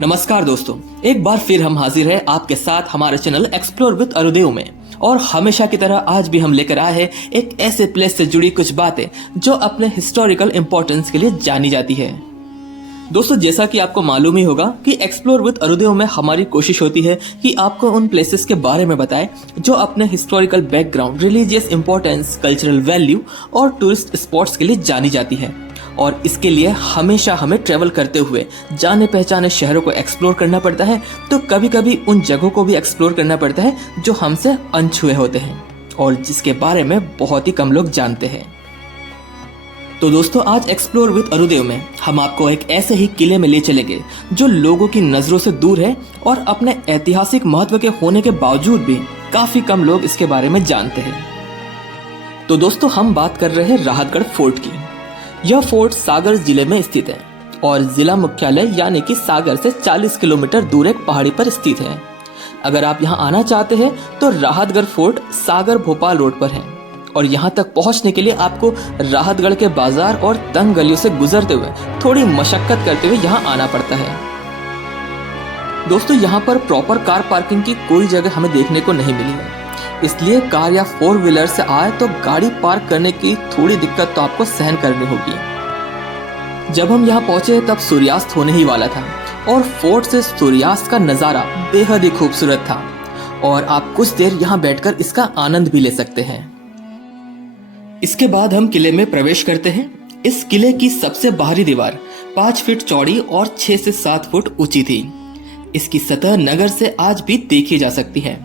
नमस्कार दोस्तों, एक बार फिर हम हाजिर हैं आपके साथ हमारे चैनल एक्सप्लोर विद अरुदेव में। और हमेशा की तरह आज भी हम लेकर आए हैं एक ऐसे प्लेस से जुड़ी कुछ बातें जो अपने हिस्टोरिकल इंपॉर्टेंस के लिए जानी जाती है। दोस्तों, जैसा कि आपको मालूम ही होगा कि एक्सप्लोर विद अरुदेव में हमारी कोशिश होती है कि आपको उन प्लेसेस के बारे में बताएं जो अपने historical background, religious importance, cultural value और टूरिस्ट स्पॉट्स के लिए जानी जाती है। और इसके लिए हमेशा हमें ट्रेवल करते हुए जाने पहचाने शहरों को एक्सप्लोर करना पड़ता है, तो कभी कभी उन जगहों को भी एक्सप्लोर करना पड़ता है जो हमसे अनछुए होते हैं और जिसके बारे में बहुत ही कम लोग जानते हैं। तो दोस्तों, आज एक्सप्लोर विद अरुदेव में हम आपको एक ऐसे ही किले में ले चलेंगे जो लोगों की नजरों से दूर है और अपने ऐतिहासिक महत्व के होने के बावजूद भी काफी कम लोग इसके बारे में जानते हैं। तो दोस्तों, हम बात कर रहे हैं राहतगढ़ फोर्ट की। यह फोर्ट सागर जिले में स्थित है और जिला मुख्यालय यानी कि सागर से 40 किलोमीटर दूर एक पहाड़ी पर स्थित है। अगर आप यहां आना चाहते हैं तो राहतगढ़ फोर्ट सागर भोपाल रोड पर है और यहां तक पहुंचने के लिए आपको राहतगढ़ के बाजार और तंग गलियों से गुजरते हुए थोड़ी मशक्कत करते हुए यहां आना पड़ता है। दोस्तों, यहां पर प्रॉपर कार पार्किंग की कोई जगह हमें देखने को नहीं मिली है, इसलिए कार या 4 व्हीलर से आए तो गाड़ी पार्क करने की थोड़ी दिक्कत तो आपको सहन करनी होगी। जब हम यहाँ पहुंचे तब सूर्यास्त होने ही वाला था और फोर्ट से सूर्यास्त का नजारा बेहद ही खूबसूरत था और आप कुछ देर यहाँ बैठकर इसका आनंद भी ले सकते हैं। इसके बाद हम किले में प्रवेश करते हैं। इस किले की सबसे बाहरी दीवार 5 फीट चौड़ी और 6 से 7 फुट ऊंची थी। इसकी सतह नगर से आज भी देखी जा सकती है।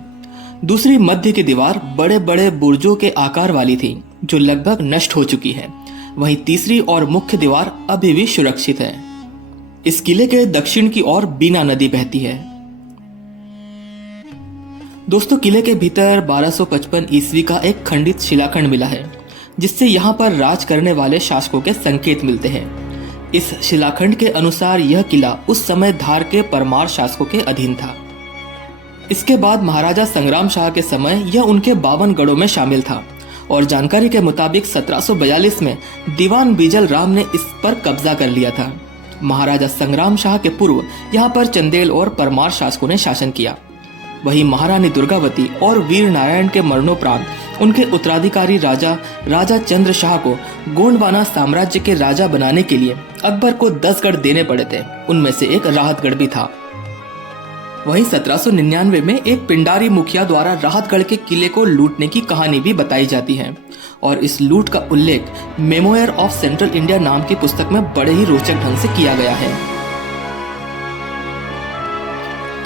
दूसरी मध्य की दीवार बड़े बड़े बुर्जों के आकार वाली थी जो लगभग नष्ट हो चुकी है। वहीं तीसरी और मुख्य दीवार अभी भी सुरक्षित है। इस किले के दक्षिण की ओर बीना नदी बहती है। दोस्तों, किले के भीतर 1255 ईस्वी का एक खंडित शिलाखंड मिला है जिससे यहाँ पर राज करने वाले शासकों के संकेत मिलते हैं। इस शिलाखंड के अनुसार यह किला उस समय धार के परमार शासकों के अधीन था। इसके बाद महाराजा संग्राम शाह के समय यह उनके 52 गढ़ों में शामिल था और जानकारी के मुताबिक 1742 में दीवान बीजल राम ने इस पर कब्जा कर लिया था। महाराजा संग्राम शाह के पूर्व यहाँ पर चंदेल और परमार शासकों ने शासन किया। वहीं महारानी दुर्गावती और वीर नारायण के मरणोपरांत उनके उत्तराधिकारी राजा चंद्र शाह को गोंडवाना साम्राज्य के राजा बनाने के लिए अकबर को 10 गढ़ देने पड़े थे। उनमें से एक राहतगढ़ भी था। वहीं 1799 में एक पिंडारी मुखिया द्वारा राहतगढ़ के किले को लूटने की कहानी भी बताई जाती है और इस लूट का उल्लेख मेमोयर ऑफ सेंट्रल इंडिया नाम की पुस्तक में बड़े ही रोचक ढंग से किया गया है।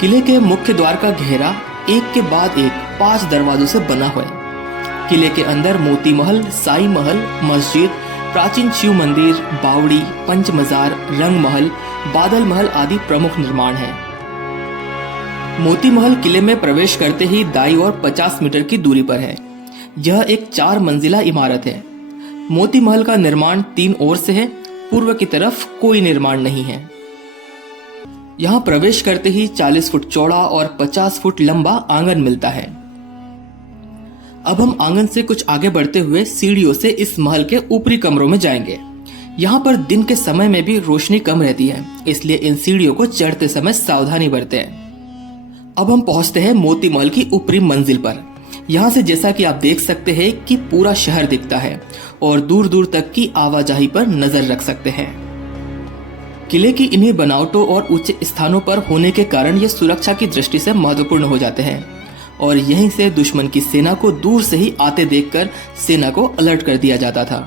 किले के मुख्य द्वार का घेरा एक के बाद एक 5 दरवाजों से बना हुआ है। किले के अंदर मोती महल, साई महल, मस्जिद, प्राचीन शिव मंदिर, बावड़ी, पंच मजार, रंग महल, बादल महल आदि प्रमुख निर्माण हैं। मोती महल किले में प्रवेश करते ही दाईं ओर 50 मीटर की दूरी पर है। यह एक 4 मंजिला इमारत है। मोती महल का निर्माण 3 ओर से है। पूर्व की तरफ कोई निर्माण नहीं है। यहाँ प्रवेश करते ही 40 फुट चौड़ा और 50 फुट लंबा आंगन मिलता है। अब हम आंगन से कुछ आगे बढ़ते हुए सीढ़ियों से इस महल के ऊपरी कमरों में जाएंगे। यहाँ पर दिन के समय में भी रोशनी कम रहती है, इसलिए इन सीढ़ियों को चढ़ते समय सावधानी बरतें। अब हम पहुंचते हैं मोती महल की ऊपरी मंजिल पर। यहाँ से जैसा कि आप देख सकते हैं कि पूरा शहर दिखता है और दूर दूर तक की आवाजाही पर नजर रख सकते हैं। किले की इन्हीं बनावटों और ऊंचे स्थानों पर होने के कारण ये सुरक्षा की दृष्टि से महत्वपूर्ण हो जाते हैं और यहीं से दुश्मन की सेना को दूर से ही आते देखकर सेना को अलर्ट कर दिया जाता था।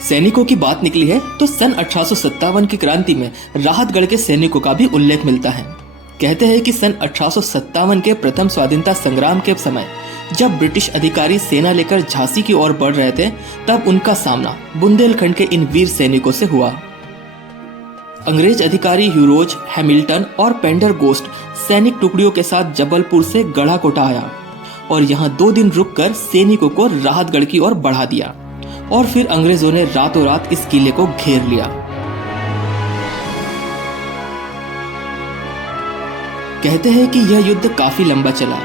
सैनिकों की बात निकली है तो सन 1857 की क्रांति में राहतगढ़ के सैनिकों का भी उल्लेख मिलता है। कहते हैं कि सन 1857 के प्रथम स्वाधीनता संग्राम के समय जब ब्रिटिश अधिकारी सेना लेकर झांसी की ओर बढ़ रहे थे, तब उनका सामना बुंदेलखंड के इन वीर सैनिकों से हुआ। अंग्रेज अधिकारी ह्यूरोज, हैमिल्टन और पेंडरगोस्ट सैनिक टुकड़ियों के साथ जबलपुर से गढ़ाकोटा आया और यहाँ 2 दिन रुककर सैनिकों को राहतगढ़ की ओर बढ़ा दिया और फिर अंग्रेजों ने रातों रात इस किले को घेर लिया। कहते हैं कि यह युद्ध काफी लंबा चला।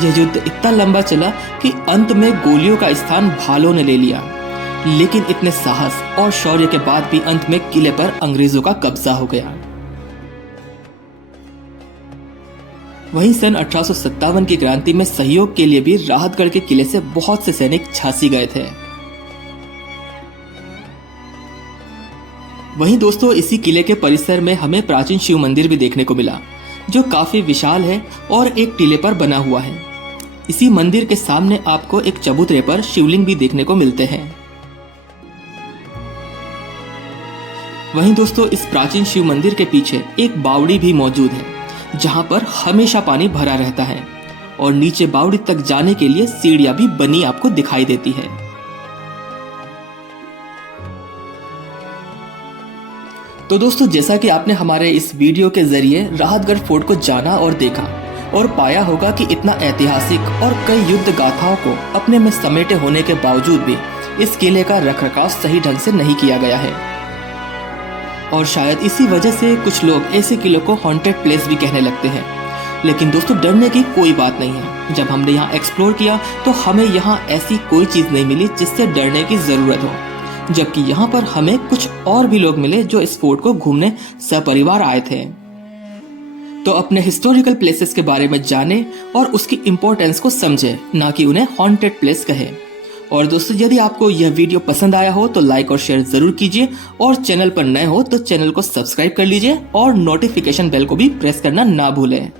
यह युद्ध इतना लंबा चला कि अंत में गोलियों का स्थान भालों ने ले लिया, लेकिन इतने साहस और शौर्य के बाद भी अंत में किले पर अंग्रेजों का कब्जा हो गया। वहीं सन 1857 की क्रांति में सहयोग के लिए भी राहतगढ़ के किले से बहुत से सैनिक झांसी गए थे। वहीं दोस्तों इसी किले के परिसर में हमें प्राचीन शिव मंदिर भी देखने को मिला, जो काफी विशाल है और एक टीले पर बना हुआ है। इसी मंदिर के सामने आपको एक चबूतरे पर शिवलिंग भी देखने को मिलते हैं। वहीं दोस्तों इस प्राचीन शिव मंदिर के पीछे एक बावड़ी भी मौजूद है, जहां पर हमेशा पानी भरा रहता है और नीचे बावड़ी तक जाने के लिए सीढ़ियां भी बनी आपको दिखाई देती है। तो दोस्तों जैसा कि आपने हमारे इस वीडियो के जरिए राहतगढ़ फोर्ट को जाना और देखा और पाया होगा कि इतना ऐतिहासिक और कई युद्ध गाथाओं को अपने में समेटे होने के बावजूद भी इस किले का रखरखाव सही ढंग से नहीं किया गया है। और शायद इसी वजह से कुछ लोग ऐसे किले को हॉन्टेड प्लेस भी कहने लगते हैं। लेकिन दोस्तों डरने की कोई बात नहीं है। जब हमने यहाँ एक्सप्लोर किया तो हमें यहाँ ऐसी कोई चीज नहीं मिली जिससे डरने की जरूरत हो, जबकि यहाँ पर हमें कुछ और भी लोग मिले जो इस फोर्ट को घूमने सपरिवार आए थे। तो अपने हिस्टोरिकल प्लेसेस के बारे में जाने और उसकी इम्पोर्टेंस को समझे, ना कि उन्हें हॉन्टेड प्लेस कहे। और दोस्तों यदि आपको यह वीडियो पसंद आया हो तो लाइक और शेयर जरूर कीजिए, और चैनल पर नए हो तो चैनल को सब्सक्राइब कर लीजिए और नोटिफिकेशन बेल को भी प्रेस करना ना भूलें।